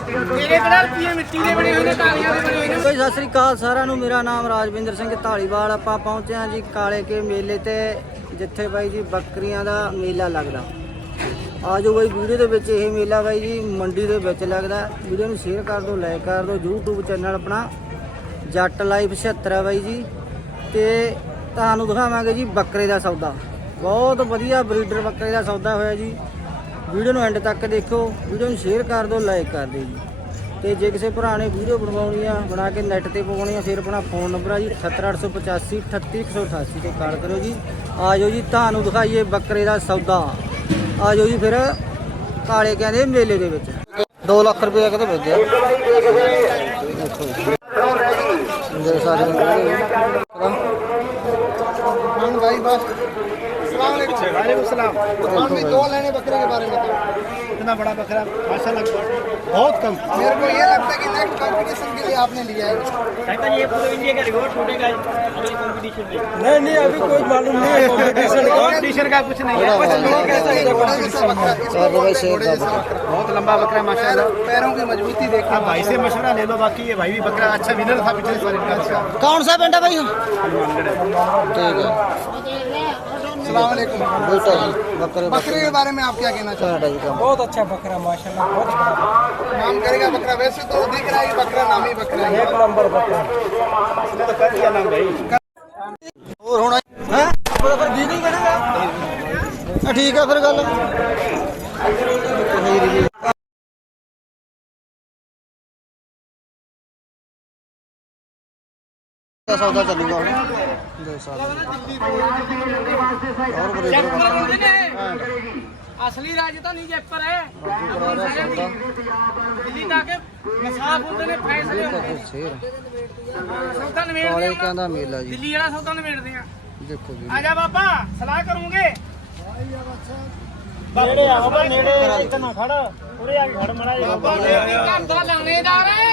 ਤੇਰੇ ਕਿਹੜਾ ਰੁਪਈਏ ਮਿੱਟੀ ਦੇ ਬਣੇ ਹੋਏ ਨੇ, ਕਾਲੀਆਂ ਦੇ ਬਣੇ ਹੋਏ ਨੇ। ਬਈ ਸਤਿ ਸ੍ਰੀ ਅਕਾਲ ਸਾਰਿਆਂ ਨੂੰ। ਮੇਰਾ ਨਾਮ ਰਾਜਵਿੰਦਰ ਸਿੰਘ ਢਾਲੀਵਾਲ ਆਪਾਂ ਪਹੁੰਚੇ ਹਾਂ ਜੀ ਕਾਲੇ ਕੇ ਮੇਲੇ ਤੇ, ਜਿੱਥੇ ਬਾਈ ਜੀ ਬੱਕਰੀਆਂ ਦਾ ਮੇਲਾ ਲੱਗਦਾ। ਆਜੋ ਬਾਈ, ਵੀਡੀਓ ਦੇ ਵਿੱਚ ਇਹ ਮੇਲਾ ਬਾਈ ਜੀ ਮੰਡੀ ਦੇ ਵਿੱਚ ਲੱਗਦਾ। ਵੀਡੀਓ ਨੂੰ ਸ਼ੇਅਰ ਕਰ ਦਿਓ ਲਾਈਕ ਕਰ ਦਿਓ। YouTube ਚੈਨਲ ਆਪਣਾ ਜੱਟ ਲਾਈਫ 76 ਹੈ ਬਾਈ ਜੀ। ਤੇ ਤੁਹਾਨੂੰ ਦਿਖਾਵਾਂਗੇ ਜੀ ਬੱਕਰੇ ਦਾ ਸੌਦਾ। ਬਹੁਤ ਵਧੀਆ ਬਰੀਡਰ ਬੱਕਰੇ ਦਾ ਸੌਦਾ ਹੋਇਆ ਜੀ। ਵੀਡੀਓ ਨੂੰ ਐਂਡ ਤੱਕ ਦੇਖੋ ਵੀਡੀਓ ਨੂੰ ਸ਼ੇਅਰ ਕਰ ਦਿਓ ਲਾਈਕ ਕਰ ਦਿਓ ਜੀ। ਤੇ ਜੇ ਕਿਸੇ ਭਰਾ ਨੇ ਵੀਡੀਓ ਬਣਵਾਉਣੀ ਆ ਬਣਾ ਕੇ ਨੈਟ ਤੇ ਪਾਉਣੀ ਆ ਫਿਰ ਆਪਣਾ ਫੋਨ ਨੰਬਰ ਆ ਜੀ 78885 38188 ਤੇ ਕਾਲ ਕਰਿਓ ਜੀ। ਆਜੋ ਜੀ ਤੁਹਾਨੂੰ ਦਿਖਾਈਏ ਬੱਕਰੇ ਦਾ ਸੌਦਾ। ਆਜੋ ਜੀ ਫਿਰ ਕਾਲੇ ਕਹਿੰਦੇ ਮੇਲੇ ਦੇ ਵਿੱਚ। 2 ਲੱਖ ਰੁਪਏ ਕਿਤੇ ਵੇਚਿਆ ਦੇਖੋ ਸਾਰੇ वालेकुम दो बकरे के बारे में इतना बड़ा बकरा बहुत कम। मेरे को ये लगता है कि नेक्स्ट कॉम्पिटिशन के लिए आपने लिया है। ये पूरे इंडिया का रिकॉर्ड टूटेगा अगले कॉम्पिटिशन में। नहीं नहीं अभी कोई मालूम नहीं है कॉम्पिटिशन कॉम्पिटिशन का कुछ नहीं है। बस लोग बहुत लंबा बकरा माशाल्लाह। पैरों की मजबूती देखा। भाई से मशवरा ले लो बाकी ये भाई भी बकरा अच्छा विनर था पिछले साल। कौन सा बेटा भाई ठीक है। अस्सलाम बेटा जी बकरे बकरे के बारे में आप क्या कहना चाहते हैं बहुत अच्छा बकरा माशाल्लाह बहुत अच्छा नाम करेगा बकरा वैसे तो दिख रहा है बकरा नाम ही बकरा है एक नंबर बकरा तो कर दिया नाम भाई और होना है ठीक है फिर गल ਦਾ ਸੌਦਾ ਚੱਲੂਗਾ ਹੁਣ। ਦੇ ਬੜੇ ਜੈਪਰ ਹੁੰਦੇ ਨੇ। ਅਸਲੀ ਰਾਜਧਾਨੀ ਜੈਪਰ ਹੈ। ਸ਼ਹਿਰ ਦੀ ਦਿੱਲੀ ਜਾ ਕੇ ਮਸਾਫ ਹੁੰਦੇ ਨੇ ਫੈਸਲੇ ਹੁੰਦੇ ਨੇ। ਸੌਦਾ ਨਵੇੜਦੇ ਆ ਕਹਿੰਦਾ ਮੇਲਾ ਜੀ। ਦਿੱਲੀ ਵਾਲਾ ਸੌਦਾ ਨਵੇੜਦੇ ਆ ਦੇਖੋ ਜੀ। ਆ ਜਾ ਬਾਬਾ ਸਲਾਹ ਕਰੂੰਗੇ। ਨੇੜੇ ਆ ਬਾਬਾ ਨੇੜੇ। ਇੱਥੇ ਨਾ ਖੜ। ਉਰੇ ਆ ਕੇ ਖੜ ਮੜਾ ਜਾ ਬਾਬਾ ਮੇਰੀ ਘਰ ਦਾ ਲਾਣੇਦਾਰ ਹੈ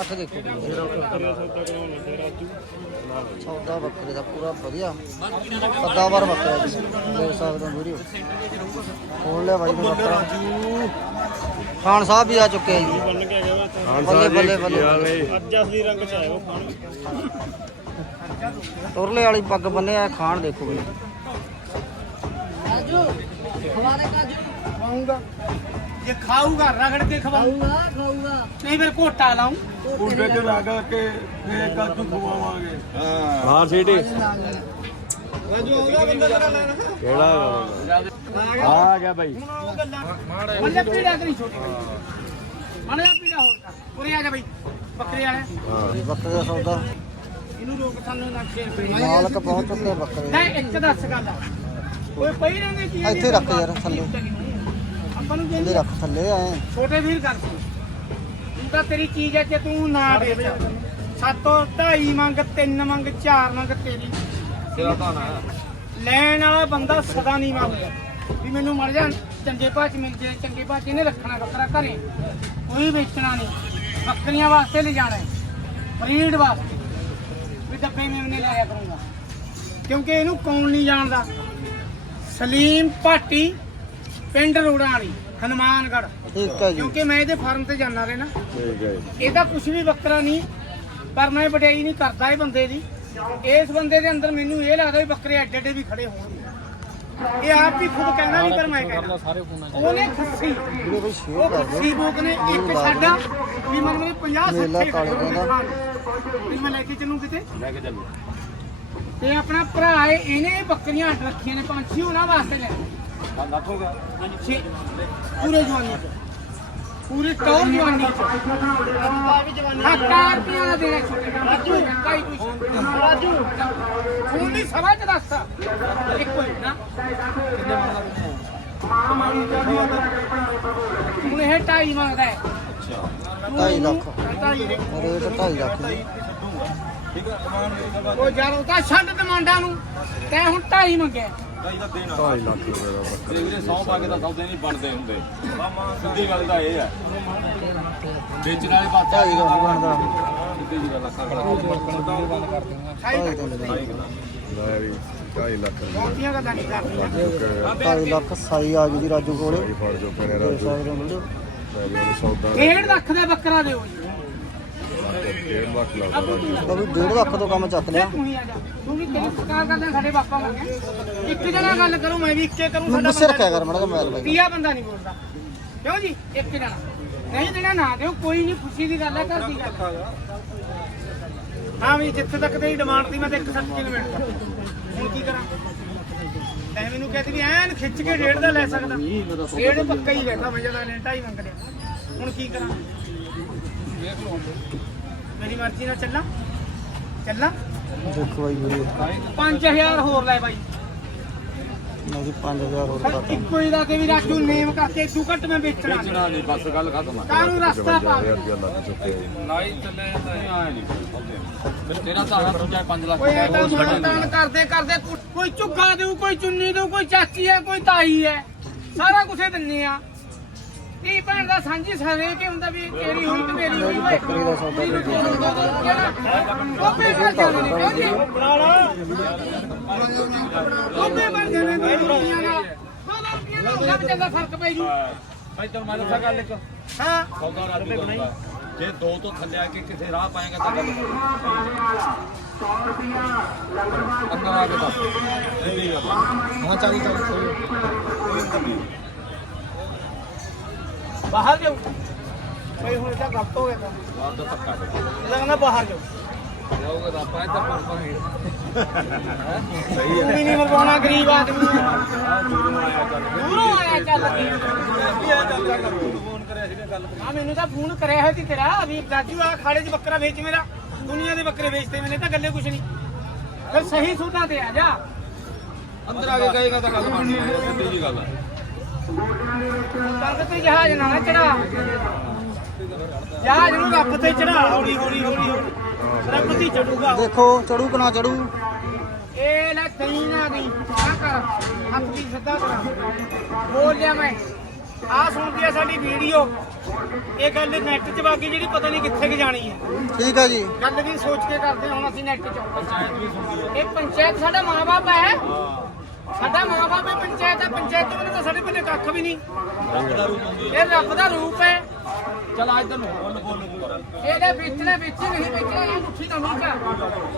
ਅੱਠ ਦੇਖੋ ਸੌਦਾ ਬੱਕਰੇ ਦਾ ਪੂਰਾ ਵਧੀਆ। ਸੱਦਾਵਾਰ ਬੱਕਰਾ ਜੀ। ਦੇਖ ਸਕਦੇ ਹੋ ਵੀਡੀਓ ਖੋਲ ਲਿਆ ਬਾਈ ਨੇ ਬੱਕਰਾ ਖਾਨ ਸਾਹਿਬ ਵੀ ਆ ਚੁੱਕੇ ਆ ਜੀ। ਬੱਲੇ ਬੱਲੇ ਬੱਲੇ। ਅੱਜ ਅਸਲੀ ਰੰਗ ਚ ਆਇਓ ਖਾਣ। ਤੁਰਲੇ ਵਾਲੀ ਪੱਗ ਬੰਨੇ ਆ ਖਾਨ ਦੇਖੋ ਬਈ। ये खाऊंगा रगड़ के खवाऊंगा खाऊंगा नहीं फिर कोटा लाऊं ਕੁੰਡੇ ਤੇ ਲਗਾ ਕੇ ਫੇਰ ਕਾਜੂ ਖਵਾਵਾਂਗੇ ਬਾਹਰ ਸੀਟੀ ਕਿਹੜਾ ਆ ਗਿਆ ਭਾਈ मन जा पीड़ा करी छोटी मन जा पीड़ा होता पूरे आ जा भाई बकरे वाले ਬੱਕਰੇ ਦਾ ਸੌਦਾ ਇਹਨੂੰ ਰੋਕ ਸਾਨੂੰ ਨਾ ਛੇੜ ਪਈ ਮਾਲਕ ਪਹੁੰਚ ਚੁੱਕੇ ਆ ਬੱਕਰੇ ਦੇ। ਨਹੀਂ ਇੱਕ ਦੱਸ ਗੱਲ ਆ। ਓਏ ਪਈ ਰਹਿੰਦੇ ਕੀ ਇੱਥੇ ਰੱਖ ਯਾਰ ਥੱਲੇ ਆਪਾਂ ਨੂੰ ਇਹਦੇ ਕਹਿੰਦੇ ਰੱਖ ਥੱਲੇ ਆਏ। ਛੋਟੇ ਵੀਰ ਕਰ ਤੂੰ। ਤੂੰ ਤਾਂ ਤੇਰੀ ਚੀਜ਼ ਹੈ ਕਿ ਤੂੰ ਨਾ ਦੇ ਸਾਤੋਂ ਢਾਈ ਮੰਗ ਤਿੰਨ ਮੰਗ ਚਾਰ ਮੰਗ ਤੇਰੀ। ਲੈਣ ਵਾਲਾ ਬੰਦਾ ਸਦਾ ਨਹੀਂ ਮੰਗਦਾ। ਵੀ ਮੈਨੂੰ ਮਰ ਜਾ ਚੰਗੇ ਭਾਅ ਚ ਮਿਲ ਜੇ ਚੰਗੇ ਭਾਅ ਚ ਇਹਨੇ ਰੱਖਣਾ ਬੱਕਰਾ ਘਰੇ। ਕੋਈ ਵੇਚਣਾ ਨਹੀਂ। ਬੱਕਰੀਆਂ ਵਾਸਤੇ ਲੈ ਜਾਣਾ ਹੈ। ਬਰੀਡ ਵਾਸਤੇ। ਵੀ ਡੱਬੇ ਮੇਵਨੇ ਲਾਇਆ ਕਰੂੰਗਾ। ਕਿਉਂਕਿ ਇਹਨੂੰ ਕੌਣ ਨਹੀਂ ਜਾਣਦਾ। ਸਲੀਮ ਭਾਟੀ ਪਿੰਡ ਰੋੜਾ ਵਾਲੀ ਹਨੂਮਾਨਗੜ੍ਹ। ਠੀਕ ਹੈ ਜੀ। ਕਿਉਂਕਿ ਮੈਂ ਇਹਦੇ ਫਾਰਮ ਤੇ ਜਾਣਾ ਰਹੇ ਨਾ। ਇਹਦਾ ਕੁਝ ਵੀ ਬੱਕਰਾ ਨਹੀਂ ਪਰ ਮੈਂ ਵਡਿਆਈ ਨਹੀਂ ਕਰਦਾ ਇਹ ਬੰਦੇ ਦੀ। ਇਸ ਬੰਦੇ ਦੇ ਅੰਦਰ ਮੈਨੂੰ ਇਹ ਲੱਗਦਾ ਵੀ ਬੱਕਰੇ ਐਡੇ ਐਡੇ ਵੀ ਖੜੇ ਹੋਣਗੇ। ਇਹ ਆਪ ਵੀ ਖੁਦ ਕਹਿੰਦਾ ਨਹੀਂ ਪਰ ਮੈਂ ਕਹਿੰਦਾ ਉਹਨੇ ਖੱਸੀ। ਵੀਡੀਓ ਬਈ ਸ਼ੇਅਰ ਉਹ ਕਰ ਦਿਓ। ਖੱਸੀ ਬੋਕ ਨੇ ਇੱਕ ਸਾਡਾ ਵੀ ਮਨ ਮੇ 50 ਮੇਲਾ 60 ਕਾਲੇ ਕਹਿੰਦਾ। ਵੀ ਮੈਂ ਲੈ ਕੇ ਚੱਲੂ ਕਿਤੇ? ਤੇ ਆਪਣਾ ਭਰਾ ਹੈ ਇਹਨੇ ਬੱਕਰੀਆਂ ਅੱਡ ਰੱਖੀਆਂ ਨੇ ਪੰਛੀ ਉਹਨਾਂ ਵਾਸਤੇ ਲੈ ਛੇ। ਪੂਰੇ ਜਵਾਨੀ ਚ। ਪੂਰੀ ਟੌਰ ਜਵਾਨੀ ਚ। ਹਾਂ ਕਾਰ ਰੁਪਈਆ ਦਾ ਦੇਣਾ ਛੋਟੇ ਰਾਜੂ। ਕਾਈ ਕੁਛ ਰਾਜੂ। ਹੁਣ ਵੀ ਸਭਾ ਚ ਦੱਸ ਇੱਕੋ ਹੀ ਨਾ। ਹੁਣ ਇਹ ਢਾਈ ਮੰਗਦਾ ਹੈ। ਲੱਖ ਢਾਈ ਰੇਟ 2.5 ਲੱਖ ਜੀ ਠੀਕ ਹੈ ਡਿਮਾਂਡ ਮੇਰੀ ਸਭਾ ਉਹ ਯਾਰ ਉਹ ਤਾਂ ਛੱਡ ਡਿਮਾਂਡਾਂ ਨੂੰ। ਤੈਂ ਹੁਣ ਢਾਈ ਮੰਗਿਆ। ਢਾਈ ਦਾ ਦੇਣਾ। 2.5 ਲੱਖ ਰੁਪਏ ਦਾ ਬੱਕਰਾ। ਵੀਰੇ 100 ਪਾ ਕੇ ਤਾਂ ਸੌਦੇ ਨਹੀਂ ਬਣਦੇ ਹੁੰਦੇ। ਸਿੱਧੀ ਗੱਲ ਤਾਂ ਇਹ ਹੈ। ਵੇਚਣ ਵਾਲੇ ਪਾਸੇ ਢਾਈ ਦਾ ਨਹੀਂ ਬਣਦਾ ਸਿੱਧੀ ਜੀ ਗੱਲ ਆ ਲੈ ਵੀ 2.5 ਲੱਖ ਰੁਪਏ। ਬਹੁਤੀਆਂ ਗੱਲਾਂ ਨਹੀਂ ਕਰਦੀਆਂ ਢਾਈ ਲੱਖ ਸਾਈ ਆ ਗਈ ਜੀ ਰਾਜੂ ਕੋਲੇ। ਫੜ ਜੋ ਪਰੇ ਰਾਜੂ। ਸੌਦਾ ਡੇਢ ਲੱਖ ਦਾ ਬੱਕਰਾ ਦਿਓ ਜੀ। 1.5 ਲੱਖ ਲਾਉਂਦਾ ਰਾਜੂ ਤਾਂ ਵੀ 1.5 ਲੱਖ ਤੋਂ ਕੰਮ ਚੱਕ ਲਿਆ। ਤੂੰ ਹੀ ਆ ਜਾ। ਤੂੰ ਵੀ ਤੇਰੀ ਸਰਕਾਰ ਕਰਦੇ ਸਾਡੇ ਬਾਪਾ ਮੰਗੇ ਇੱਕ ਜਣਾ ਗੱਲ ਕਰੂੰ ਮੈਂ ਵੀ ਇੱਕੇ ਕਰੂੰ ਸਾਡਾ ਬੰਦਾ ਰੱਖਿਆ ਕਰ ਮੜਾ ਮੋਬਾਈਲ ਬਾਈ ਤੀਆ ਬੰਦਾ ਨਹੀਂ ਬੋਲਦਾ। ਕਿਉਂ ਜੀ? ਇੱਕ ਜਣਾ। ਨਹੀਂ ਦੇਣਾ ਨਾ ਦਿਓ ਕੋਈ ਨਹੀਂ ਖੁਸ਼ੀ ਦੀ ਗੱਲ ਹੈ ਘਰ ਦੀ ਗੱਲ ਹੈ। ਵੀ ਜਿੱਥੇ ਤੱਕ ਤੇਰੀ ਡਿਮਾਂਡ ਸੀ ਮੈਂ ਤਾਂ ਇੱਕ ਸੱਤ ਕਿਲੋ ਮਿੰਟ ਹੁਣ ਕੀ ਕਰਾਂ? ਤੈਂ ਮੈਨੂੰ ਕਹਿੰਦੀ ਵੀ ਐਨ ਖਿੱਚ ਕੇ ਡੇਢ ਦਾ ਲੈ ਸਕਦਾ। ਡੇਢ ਪੱਕਾ ਹੀ ਲੈਦਾ ਮੈਂ ਜਦੋਂ ਨੇ ਢਾਈ ਮੰਗ ਲਿਆ। ਹੁਣ ਕੀ ਕਰਾਂ? ਮੇਰੀ ਮਰਜ਼ੀ ਨਾਲ ਚੱਲਾਂ। ਚੱਲਾਂ? ਦੇਖੋ ਬਾਈ ਵੀਡੀਓ। 5000 ਹੋਰ ਲੈ ਬਾਈ। ਜੀ 5000 ਹੋਰ ਪਰ ਕਰਤਾ। ਇੱਕੋ ਹੀ ਦਾ ਕੇ ਵੀ ਰਾਜੂ ਨੇਮ ਕਰਕੇ ਤੂੰ ਘੱਟ ਮੈਂ ਵੇਚਣਾ। ਨਹੀਂ। ਵੇਚਣਾ ਨਹੀਂ ਬਸ ਗੱਲ ਖਤਮ ਆ। ਕਾਹਨੂੰ ਰਸਤਾ ਪਾ 50000 ਰੁਪਏ ਲੱਗ ਚੁੱਕੇ ਨਾਈ ਚੱਲੇ ਤਾਂ ਆਏ ਨਹੀਂ ਤੇਰਾ ਧਾਰਾ ਤੂੰ ਚਾਹੇ 5 ਲੱਖ ਇਹ ਤਾਂ ਕਰਦੇ ਕਰਦੇ ਕੋ- ਕੋਈ ਝੁੱਗਾ ਦੇਊ ਕੋਈ ਚੁੰਨੀ ਦੇਊ ਕੋਈ ਚਾਚੀ ਹੈ ਕੋਈ ਤਾਈ ਹੈ। ਸਾਰਾ ਕੁਛ ਦਿੰਨੇ ਆ। ਕੀ ਭੈਣ ਦਾ ਸਾਂਝੀ ਸਾਰੇ ਕਿ ਹੁੰਦਾ ਵੀ ਤੇਰੀ ਹੋਈ ਤੇ ਮੇਰੀ ਹੋਈ ਓਏ? ਬੱਕਰੀ ਦਾ ਸੌਦਾ ਕੋਪੇ ਕਰ ਜਾਂਦੇ ਨੇ ਕਿਉਂ ਜੀ? ਕੋਪੇ ਬਣ ਜਾਂਦੇ ਨੇ ਦੁਨੀਆ ਦਾ ਦੋ ਦੋ ਰੁਪਈਏ ਦਾ ਹੁੰਦਾ ਵੀ ਚੰਗਾ ਫ਼ਰਕ ਪੈ ਜੂ। ਭਾਈ ਤੈਨੂੰ ਮੈਂ ਦੱਸਾਂ ਗੱਲ ਇੱਕ। ਹਾਂ? ਸੌਦਾ ਰਾਜੂ ਬਣਾਈ ਜੇ ਦੋ ਤੋਂ ਥੱਲੇ ਆ ਕੇ ਕਿਸੇ ਰਾਹ ਪਾਏਗਾ ਤਾਂ ਗੱਲ ਅੰਦਰ ਆ ਕੇ ਦੱਸ ਆ। ਹਾਂ ਚਾਲੀ ਬਾਹਰ ਜਾਓ। ਕੋਈ ਹੁਣ ਤਾਂ ਗੱਪ ਹੋ ਗਿਆ ਕੰਮ। ਬਾਹਰ ਦਾ ਧੱਕਾ ਦੇ ਇਹਦਾ ਕਹਿੰਦਾ ਬਾਹਰ ਜਾਓ। ਜਾਓਗੇ ਤਾਂ ਆਪਾਂ ਇੱਧਰ ਪਰ ਪਰ ਤੂੰ ਵੀ ਨਹੀਂ ਮਰਵਾਉਣਾ ਗਰੀਬ ਆਦਮੀ। ਹੈ। ਆ ਦੂਰੋਂ ਆਇਆ ਚੱਲ। ਦੂਰੋਂ ਆਇਆ ਚੱਲ। ਕੇ ਵੀ ਆ ਚੱਲ ਕਰ। ਫੋਨ ਕਰਿਆ ਸੀਗਾ ਗੱਲ ਆ ਮੈਨੂੰ ਤਾਂ ਫੋਨ ਕਰਿਆ ਹੋਇਆ ਸੀ ਤੇਰਾ। ਵੀ ਰਾਜੂ ਆ ਖਾੜੇ 'ਚ ਬੱਕਰਾ ਵੇਚ ਮੇਰਾ। ਦੁਨੀਆ ਦੇ ਬੱਕਰੇ ਵੇਚਦੇ ਮੈਨੇ ਤਾਂ ਗੱਲੇ ਕੁਛ ਨਹੀਂ ਫਿਰ ਸਹੀ ਸੂਟਾਂ ਤੇ ਆ ਜਾ। ਅੰਦਰ ਆ ਕੇ ਕਹੇਗਾ ਤਾਂ ਗੱਲ ਬਣਨੀ ਹੈ। ਸਿੱਧੀ ਜੀ ਗੱਲ ਆ। ਕੰਧ ਤੇ ਜਹਾਜ਼ ਨਾ ਚੜਾ ਜਹਾਜ਼ ਨੂੰ ਰੱਬ ਤੇ ਚੜਾ ਹੌਲੀ ਹੌਲੀ ਹੌਲੀ ਹੌਲੀ। ਰੱਬ ਤੇ ਚੜੂਗਾ ਦੇਖੋ, ਚੜੂ ਕਿ ਨਾ ਚੜੂ ਇਹ ਲੈ ਦਈ ਨਾ ਗਈ ਆ ਕਰ ਹੱਥ ਵੀ ਸਿੱਧਾ ਕਰਾ ਬੋਲ ਲਿਆ ਮੈਂ ਆ ਸੁਣਦੀ ਆ ਸਾਡੀ ਵੀਡੀਓ ਇਹ ਗੱਲ ਨੈਟ 'ਚ ਬਾਕੀ ਜਿਹੜੀ ਪਤਾ ਨਹੀਂ ਕਿੱਥੇ ਕਿ ਜਾਣੀ ਹੈ ਠੀਕ ਹੈ ਜੀ ਗੱਲ ਵੀ ਸੋਚ ਕੇ ਕਰਦੇ ਹਾਂ ਹੁਣ ਅਸੀਂ ਨੈਟ 'ਚ ਪੰਚਾਇਤ ਵੀ ਸੁਣਦੀ ਹੈ ਇਹ ਪੰਚਾਇਤ ਸਾਡਾ ਮਾਂ-ਬਾਪ ਹੈ ਸਾਡਾ ਮਾਂ-ਬਾਪ ਹੈ, ਪੰਚਾਇਤ ਹੈ ਪੰਚਾਇਤ ਤੋਂ ਬਿਨਾਂ ਤਾਂ ਸਾਡੇ ਕੱਖ ਵੀ ਨਹੀਂ। ਇਹ ਰੱਬ ਦਾ ਰੂਪ ਹੈ। ਚਲ ਆ ਇੱਧਰ ਨੂੰ ਬੋਲ ਬੋਲ ਬੋਲ। ਇਹਦੇ ਵੇਚਣਾ ਵੇਚ ਨਹੀਂ ਵੇਚਣਾ ਇਹ ਮੁੱਠੀ ਦਾ ਮੀਚਾ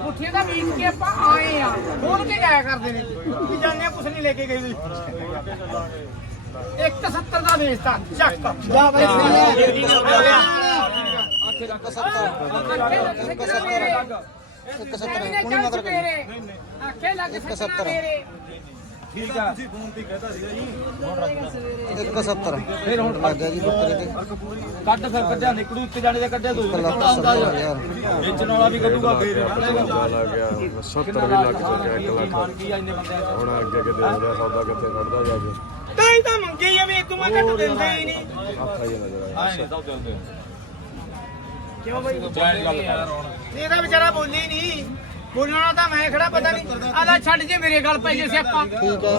ਮੁੱਠੀ ਦਾ ਵੇਚ ਕੇ ਆਪਾਂ ਆਏ ਆ ਖੋਲ ਕੇ ਜਾਇਆ ਕਰਦੇ ਨੇ। ਕੀ ਜਾਣਦੇ ਕੁਛ ਨਹੀਂ ਲੈ ਕੇ ਗਏ ਵੀ। 170 ਦਾ ਵੇਚਤਾ ਚੱਕ। ਜਾ ਬਾਈ ਆਖੇ ਰੱਖ ਇੱਕ ਸੱਤਰ। ਕੁਣੀ ਮਗਰ ਗਈ ਆਖੇ ਲੱਗ ਸਕਦਾ ਮੇਰੇ ਠੀਕ ਆ। ਤੁਸੀਂ ਫੋਨ ਤੇ ਕਹਿਤਾ ਸੀਗਾ ਜੀ। ਇੱਕ 70 ਫਿਰ ਹੁਣ ਲੱਗ ਗਿਆ ਜੀ ਬੱਕਰੇ ਤੇ। ਕੱਢ ਫਿਰ ਕੱਢਿਆ ਨਿਕੜੂ ਇੱਕ ਜਾਣੇ ਦੇ ਕੱਢਿਆ ਦੋ ਲੱਖ ਸੱਤਰ ਹਜ਼ਾਰ। ਵੇਚਣ ਵਾਲਾ ਵੀ ਕੱਢੂਗਾ ਫੇਰ ਲੱਗ ਗਿਆ? 70 ਵੀ ਲੱਗ ਚੁੱਕਿਆ 1 ਲੱਖ ਹੁਣ ਅੱਗੇ ਕਿ ਦੇਖਦਾ ਸੌਦਾ ਕਿੱਥੇ ਖੜਦਾ ਜਾ ਕੇ? ਤਾਂ ਹੀ ਤਾਂ ਮੰਗੇ ਹੀ ਆ ਵੀ ਤੂੰ ਮੈਂ ਘੱਟ ਦਿੰਦੇ ਹੀ ਨਹੀਂ। ਹੱਥ ਆਈ ਨਜ਼ਰ ਆਇਆ ਨਹੀਂ ਸੌਦੇ ਹੁੰਦੇ ਕਿਉਂ ਬਾਈ? ਜਾਇਜ਼ ਗੱਲ ਕਰ। ਇਹਦਾ ਵਿਚਾਰਾ ਬੋਲੀ ਹੀ ਨਹੀਂ। ਬੋਲਣਾ ਤਾਂ ਮੈਂ ਖੜਾ ਪਤਾ ਨਹੀਂ। ਆਦਾ ਛੱਡ ਜੇ ਮੇਰੇ ਗੱਲ ਪੈ ਜੇ ਸਿਆਪਾ।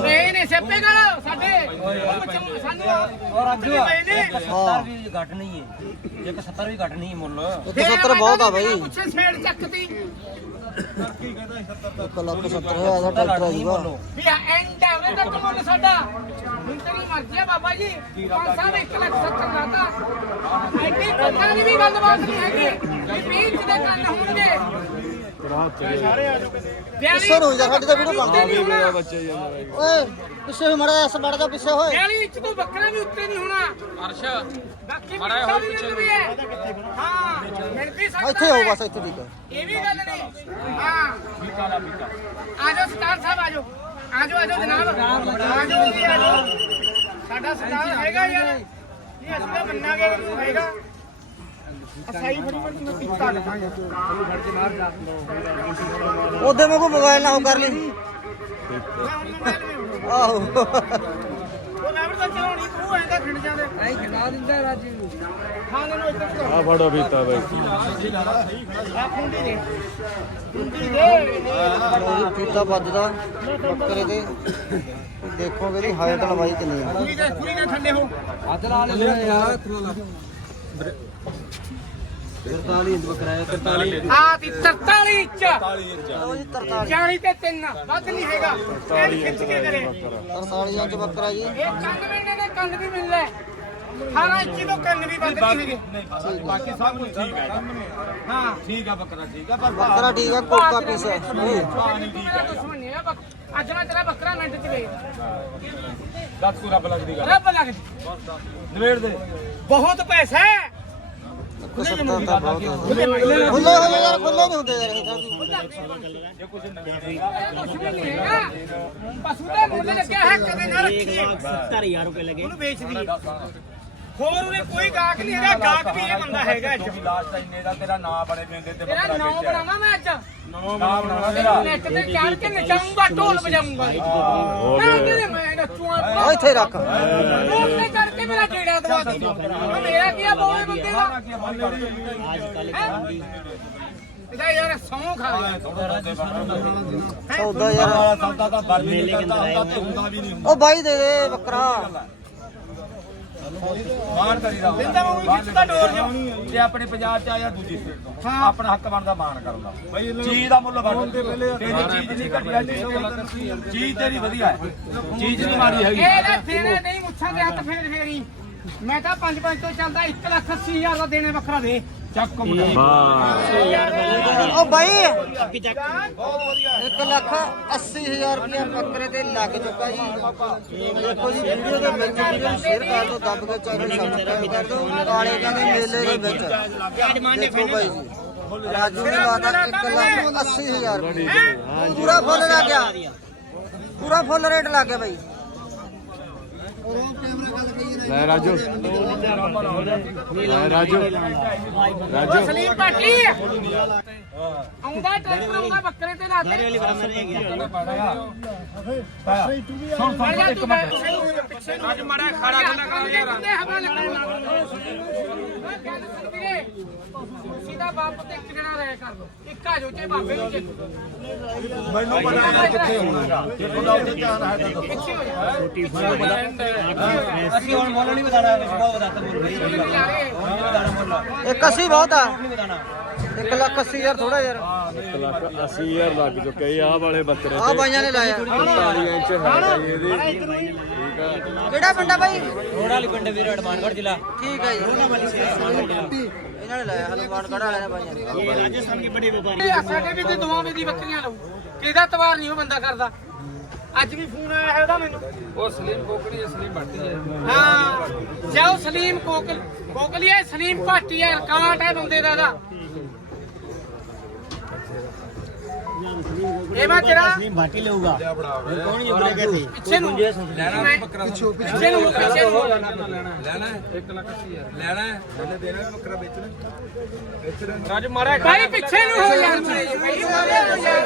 ਇਹ ਨੇ ਸਿਆਪੇ ਗੱਲ ਸਾਡੇ। ਉਹ ਬੱਚੇ ਸਾਨੂੰ ਔਰ ਅੱਜ ਹਾਂ ਵੀ ਘਟ ਨਹੀਂ ਹੈ ਇੱਕ 70 ਵੀ ਘਟ ਨਹੀਂ ਹੈ ਮੁੱਲ। ਇੱਕ 70 ਬਹੁਤ ਆ ਬਾਈ। ਪੁੱਛੇ ਛੇੜ ਚੱਕਤੀ। ਇੱਕ ਲੱਖ 70 ਹਜ਼ਾਰ ਦਾ ਟਰੈਕਟਰ ਆ ਜੂਗਾ ਵੀ ਐਂਡ ਹੈ ਉਹਨੇ ਤੱਕ ਮੁੱਲ ਸਾਡਾ। ਹੁਣ ਤੇਰੀ ਮਰਜ਼ੀ ਆ ਬਾਬਾ ਜੀ। ਪੰਜ ਸਾਹਿਬ 1 ਲੱਖ 70 ਲਾਤਾ ਐਡੀ ਕੰਨਾਂ ਦੀ ਵੀ ਗੱਲਬਾਤ ਨਹੀਂ ਹੈਗੀ ਵੀ ਪੀਚ ਦੇ ਕੰਨ ਹੋਣਗੇ ਪਿੱਛੇ ਨੂੰ ਜਾ, ਸਾਡੀ ਤਾਂ ਵੀਡੀਓ ਹੋ ਗਈ ਬੱਚੇ ਓਏ ਪਿੱਛੇ ਮੜਾ ਐਸ ਵੜ ਜਾ ਪਿੱਛੇ ਹੋਏ ਬਿਆਲੀ ਇੰਚ ਤੋਂ ਬੱਕਰਾ ਵੀ ਉੱਤੇ ਨਹੀਂ ਹੋਣਾ। ਅਰਸ਼ ਬਾਕੀ ਮੜਾ ਹੋਈ ਪਿੱਛੇ ਵੀ ਹੈ। ਹਾਂ ਮਿਲ ਵੀ ਸਕਦਾ ਇੱਥੇ ਹੋ ਹੈ। ਬਸ ਇੱਥੇ ਠੀਕ ਹੈ। ਇਹ ਵੀ ਗੱਲ ਨਹੀਂ। ਹਾਂ। ਆ ਜਾਓ ਸਟਾਰ ਸਾਹਿਬ ਆ ਜਾਓ। ਆ ਜਾਓ ਆ ਜਾਓ ਜਨਾਬ। ਆ ਜਾਓ ਜੀ ਆ ਜਾਓ। ਸਾਡਾ ਸਟਾਰ ਹੈਗਾ ਯਾਰ। ਇਹ ਅਸੀਂ ਤਾਂ ਮੰਨਾਂਗੇ ਤੂੰ ਹੈਗਾ। ਅਸਾਈ ਫੜੀ ਫੜੀ ਮੈਂ ਪੀਤਾ ਲਵਾਂਗੇ ਉਹਦੇ ਮੈਂ ਕੋ ਮੋਬਾਈਲ ਨਾ ਹੋ ਕਰ ਲਈ। ਆਹੋ। ਉਹ ਲੈਵਰ ਤਾਂ ਚਲਾਉਣੀ ਤੂੰ ਐਂ ਤਾਂ ਖਿੰਡ ਜਾਂਦੇ। ਐਂ ਖਿੰਡਾ ਦਿੰਦਾ ਰਾਜੂ। ਖਾਣ ਨੂੰ ਇੱਧਰ ਚੜਾਓ ਆ ਫੜੋ ਪੀਤਾ ਬਾਈ। ਆ ਖੁੰਡੀ ਦੇ। ਖੁੰਡੀ ਦੇ। ਫੀਤਾ ਵੱਜਦਾ। ਬੱਕਰੇ ਦੇ। ਦੇਖੋ ਇਹਦੀ ਹਾਈਟ ਲੰਬਾਈ ਕਿੰਨੀ ਆ ਪੂਰੀ ਦੇ ਪੂਰੀ ਦੇ ਠੰਡੇ ਹੋ। 43 ਇੰਚ ਬੱਕਰਾ ਹੈ 43 ਆ ਦੀ 43 ਇੰਚ। ਲਓ ਜੀ 43 40 ਤੇ 3 ਵੱਧ ਨਹੀਂ ਹੈਗਾ। ਇਹ ਖਿੱਚ ਕੇ ਕਰੇ। 43 ਇੰਚ ਬੱਕਰਾ ਜੀ। ਇਹ ਕੰਨ ਵੀ ਨੇ ਕੰਨ ਵੀ ਮਿਲਣਾ 18 ਇੰਚੀ ਤੋਂ ਕੰਨ ਵੀ ਵੱਧ ਨਹੀਂ ਹੈਗੇ ਬਾਕੀ ਸਭ ਕੁਝ ਠੀਕ ਹੈ ਹਾਂ। ਠੀਕ ਆ ਬੱਕਰਾ ਠੀਕ ਆ ਪਰ ਬੱਕਰਾ ਠੀਕ ਆ ਕੋਕਾ ਪੀਸ ਹੈ। ਨਹੀਂ ਠੀਕ ਹੈ ਅੱਜ ਮੈਂ ਤੇਰਾ ਬੱਕਰਾ ਮਿੰਟ ਚ ਵੇਚ ਦੱਸ ਕੋ ਰੱਬ ਲੱਗਦੀ ਗੱਲ ਰੱਬ ਲੱਗ ਨਵੇੜ ਦੇ ਬਹੁਤ ਪੈਸਾ ਹੈ ਦੇਖੋ 70 ਤਾਂ ਬਹੁਤ ਹੈ ਖੁੱਲੇ ਖੁੱਲੇ ਯਾਰ ਖੁੱਲੇ ਨਹੀਂ ਹੁੰਦੇ ਯਾਰ ਇਹ ਦੁਸ਼ਮਣ ਨਹੀਂ ਹੈਗਾ ਪਸ਼ੂ ਦਾ ਮੁੱਲ ਲੱਗਿਆ ਹੈ ਕਦੇ ਨਾ ਰੱਖੀਏ 70000 ਰੁਪਏ ਲਗੇ ਉਹਨੂੰ ਵੇਚ ਦਈਏ ਹੋਰ ਉਹਨੇ ਕੋਈ ਗਾਹਕ ਨਹੀਂ ਹੈਗਾ ਗਾਹਕ ਵੀ ਇਹ ਬੰਦਾ ਹੈਗਾ ਅੱਜ। ਲਾਸਟ ਇੰਨੇ ਦਾ ਤੇਰਾ ਨਾਂ ਬੜੇ ਦਿੰਦੇ ਤੇ ਤੇਰਾ ਬੱਕਰਾ ਨਾਮ ਵੇਚਿਆ। ਬਣਾਵਾਂ ਮੈਂ ਅੱਜ? ਨਾਂ ਬਣਾਉਣਾ ਤੇਰਾ। ਨੈਟ ਤੇ ਚੜ ਕੇ ਨਚਾਉਂਗਾ ਢੋਲ ਵਜਾਉਂਗਾ ਮੈਂ ਤੇਰੇ ਮੈਂ ਨੱਚੂਆਂ ਆ ਇੱਥੇ ਰੱਖ। ਢੋਲ ਤੇ ਚੜ ਕੇ ਮੇਰਾ ਜੇੜਾ ਦਵਾ ਦੀ। ਉਹ ਮੇਰਾ ਕੀ ਆ ਬੋਲੇ ਬੰਦੇ ਦਾ? ਇਹਦਾ ਯਾਰ ਸੌਂ ਖਾ ਗਿਆ। ਸੌਦਾ ਯਾਰ। ਸੌਦਾ ਤਾਂ ਬਰਮੀ ਨਹੀਂ ਕਰਦਾ ਹੁੰਦਾ ਤੇ ਹੁੰਦਾ ਵੀ ਨਹੀਂ। ਹੁੰਦਾ ਉਹ ਬਾਈ ਦੇ ਦੇ ਬੱਕਰਾ। ਮਾਣ ਕਰੀਦਾ ਹੁੰਦਾ। ਦਿੰਦਾ ਮੈਂ ਉਹੀ ਖਿੱਚਦਾ ਡੋਰ ਜੋ ਜੇ ਆਪਣੇ ਪੰਜਾਬ ਚ ਆਇਆ ਦੂਜੀ ਸਟੇਟ ਤੋਂ। ਆਪਣਾ ਹੱਕ ਬਣਦਾ ਮਾਣ ਕਰਨ ਦਾ। ਚੀਜ਼ ਦਾ ਮੁੱਲ ਵੱਧ ਤੇਰੀ ਚੀਜ਼ ਨਹੀਂ ਘਟਿਆ ਚੀਜ਼ ਤੇਰੀ ਵਧੀਆ ਹੈ। ਚੀਜ਼ ਨਹੀਂ ਮਾੜੀ ਹੈਗੀ। ਇਹ ਨਾ ਦੇਣੇ ਨਹੀਂ ਮੁੱਛਾਂ ਦੇ ਹੱਥ ਫੇਰ ਫੇਰੀ ਮੈਂ ਤਾਂ 5 5 ਤੋਂ ਚੱਲਦਾ 1 ਲੱਖ 80 ਹਜ਼ਾਰ ਦਾ ਦੇਣੇ ਵੱਖਰਾ ਦੇ। ਚੱਕ ਮੁੰਡਾ ਉਹ ਬਾਈ। 1 ਲੱਖ 80 ਹਜ਼ਾਰ ਰੁਪਏ ਬੱਕਰੇ ਤੇ ਲੱਗ ਚੁੱਕਾ ਜੀ। ਦੇਖੋ ਜੀ ਵੀਡੀਓ ਦੇ ਵਿੱਚ ਵੀਡੀਓ ਨੂੰ ਸ਼ੇਅਰ ਕਰ ਦਿਓ ਦੱਬ ਕੇ ਚੈਨਲ ਸਬਸਕ੍ਰਾਈਬ ਕਰ ਦਿਓ। ਕਾਲੇ ਕਹਿੰਦੇ ਮੇਲੇ ਦੇ ਵਿੱਚ। ਦੇਖੋ ਬਾਈ ਜੀ। ਰਾਜੂ ਨੇ ਲਾਤਾ 1 ਲੱਖ 80 ਹਜ਼ਾਰ ਰੁਪਏ ਪੂਰਾ ਫੁੱਲ ਲੱਗ ਗਿਆ। ਪੂਰਾ ਫੁੱਲ ਰੇਟ ਲੱਗ ਗਿਆ ਬਾਈ। ਲੈ ਰਾਜੂ। ਲੈ ਰਾਜੂ। ਰਾਜੂ। ਸਲੀਮ ਪਾਟੀ ਆਉਂਦਾ ਟਰੈਕਟਰ ਆਉਂਦਾ ਬੱਕਰੇ ਤੇ ਲਾ ਦੇ। ਸੁਣ ਨੂੰ ਪਿੱਛੇ ਨੂੰ। ਅੱਜ ਮੜਾ ਖੜਾ ਕਰ ਯਾਰ। ਹਵਾ ਲੱਗਣ ਸਿੱਧਾ ਬਾਪ ਤੇ ਇੱਕ ਜਣਾ ਰਹਿ ਕਰ ਲੋ ਇੱਕ ਆ ਜੋ ਚੇ ਬਾਬੇ ਨੂੰ ਜੇ ਮੈਨੂੰ ਪਤਾ ਨਹੀਂ ਕਿੱਥੇ ਹੋਣਾਗਾ ਜੇ ਤੁਹਾਡਾ ਉੱਥੇ ਧਿਆਨ ਹੈ ਤਾਂ ਦੱਸੋ ਪਿੱਛੇ ਹੋ ਜਾ ਅਸੀਂ ਹੁਣ ਮੁੱਲ ਨਹੀਂ ਬਤਾਣਾ ਬਹੁਤ ਬਤਾਤਾ ਮੁੱਲ ਭਾਈ ਨਹੀਂ ਲਾ ਰਹੇ ਇੱਕ 80 ਬਹੁਤ ਆ। 1 ਲੱਖ 80 ਹਜ਼ਾਰ ਥੋੜਾ ਯਾਰ 1 ਲੱਖ 80 ਹਜ਼ਾਰ ਲੱਗ ਚੁੱਕੇ ਆ ਆਹ ਵਾਲੇ ਬੱਕਰੇ ਆ ਬਾਈਆਂ ਨੇ ਲਾਇਆ। 45 ਇੰਚ ਹੈ ਇਹਦੀ ਠੀਕ ਆ ਕਿਹੜਾ ਪਿੰਡ ਆ ਬਾਈ? ਰੋਡ ਵਾਲੀ ਪਿੰਡ ਵੀਰ ਹਨੂਮਾਨਗੜ੍ਹ ਜ਼ਿਲ੍ਹਾ। ਠੀਕ ਹੈ ਜੀ। ਇਹਨਾਂ ਨੇ ਲਾਇਆ ਹਨੂਮਾਨਗੜ੍ਹ ਵਾਲਿਆਂ ਨੇ ਇਹ ਰਾਜਸਥਾਨ ਦੀ ਬੜੀ ਵਪਾਰੀ ਇਹ ਸਾਡੇ ਵੀ ਤੇ ਦੁਆਵੇਂ ਦੀ ਬੱਕਰੀਆਂ ਲਊ ਕਿਹਦਾ ਤਵਾਰ ਨਹੀਂ ਉਹ ਬੰਦਾ ਕਰਦਾ। ਅੱਜ ਵੀ ਫੋਨ ਆਇਆ ਹੈ ਉਹਦਾ ਮੈਨੂੰ। ਉਹ ਸਲੀਮ ਕੋਕੜੀ ਸਲੀਮ ਭੱਟੀ ਹੈ। ਹਾਂ ਜਾਓ ਸਲੀਮ ਕੋਕਲ ਕੋਕਲੀ ਹੈ ਸਲੀਮ ਭਾਟੀ ਹੈ ਰਿਕਾਰਡ ਹੈ ਬੰਦੇ ਦਾ ਦਾ। ਇਹ ਮੈਂ ਤੇਰਾ ਨਹੀਂ ਭਾਟੀ ਲਊਗਾ। ਕੌਣ ਜੀ ਬੋਲੇ कैसे ਪਿੱਛੇ ਨੂੰ। ਲੈਣਾ ਬੱਕਰਾ ਪਿੱਛੇ ਪਿੱਛੇ ਨੂੰ। ਪਿੱਛੇ ਨੂੰ। ਰਾਜ ਮਾਰਿਆ ਭਾਈ ਪਿੱਛੇ ਨੂੰ ਹੋ ਯਾਰ ਭਾਈ ਮਾਰਿਆ ਹੋ ਯਾਰ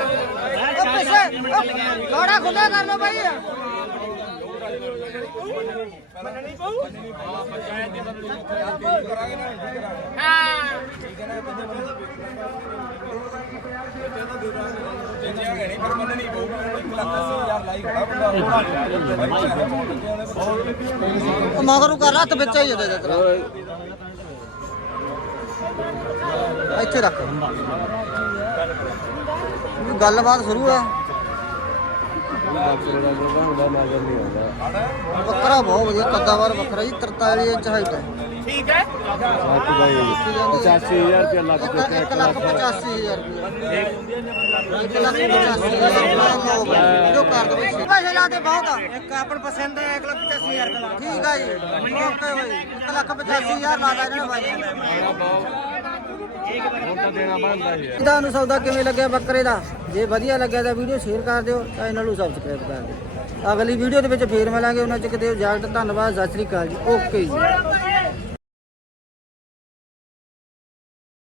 ਥੋੜਾ ਖੁੱਲਾ ਕਰ ਲਓ ਬਾਈ ਮੰਨਣੀ ਪਊ ਹਾਂ ਉਹ ਮਗਰੂ ਕਰ, ਹੱਥ ਵਿੱਚ ਹੀ ਉਹਦੇ ਤੇਰਾ ਇੱਥੇ ਰੱਖ। ਗੱਲਬਾਤ ਸ਼ੁਰੂ ਆ ਬੱਕਰੇ ਬੱਕਰਾ ਬਹੁਤ ਵਧੀਆ ਕੱਦਾਵਾਰ ਬੱਕਰਾ ਜੀ 43 ਇੰਚ ਹਾਈਟ ਹੈ। ਠੀਕ ਹੈ? ਸੱਤ ਬਾਈ। 85000 ਰੁਪਏ ਲੱਗ ਇੱਕ ਚੁੱਕੇ ਇੱਕ ਲੱਖ 85 ਹਜ਼ਾਰ ਰੁਪਏ ਇੱਕ ਲੱਖ 85 ਹਜ਼ਾਰ ਵੀਡੀਓ ਕਰ ਦੋ ਪੈਸੇ ਲਾਤੇ ਬਹੁਤ ਆ। ਇੱਕ ਆਪਣ ਪਸੰਦ ਹੈ 1 ਲੱਖ 85000 ਰੁਪਏ ਠੀਕ ਜੀ। Okay bye. ਇੱਕ ਲੱਖ 85 ਹਜ਼ਾਰ ਲਾਤਾ ਇਹਨਾਂ ਨੇ ਤਾਂ ਸੌਦਾ ਕਿਵੇਂ ਲੱਗਿਆ ਬੱਕਰੇ ਦਾ? ਜੇ ਵਧੀਆ ਲੱਗਿਆ ਤਾਂ ਵੀਡੀਓ ਸ਼ੇਅਰ ਕਰ ਦਿਓ ਚੈਨਲ ਨੂੰ ਸਬਸਕ੍ਰਾਈਬ ਕਰ ਦਿਓ। ਅਗਲੀ ਵੀਡੀਓ ਦੇ ਵਿੱਚ ਫੇਰ ਮਿਲਾਂਗੇ। ਉਹਨਾਂ ਚ ਕਿਤੇ ਇਜਾਜ਼ਤ ਧੰਨਵਾਦ। ਸਤਿ ਸ੍ਰੀ ਅਕਾਲ ਜੀ। ਓਕੇ ਜੀ।